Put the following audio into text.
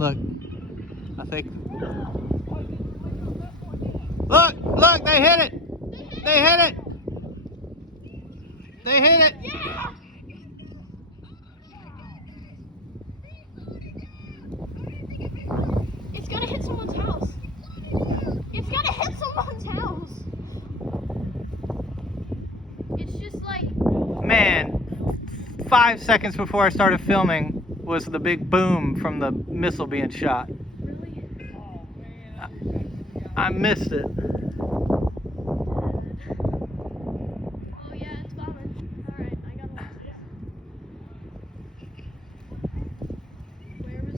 Look, I think. Look, they hit it. They hit it. They hit it. Yeah. It's gonna hit someone's house. It's gonna hit someone's house. It's just like. Man, 5 seconds before I started filming was the big boom from the missile being shot. Really? I missed it.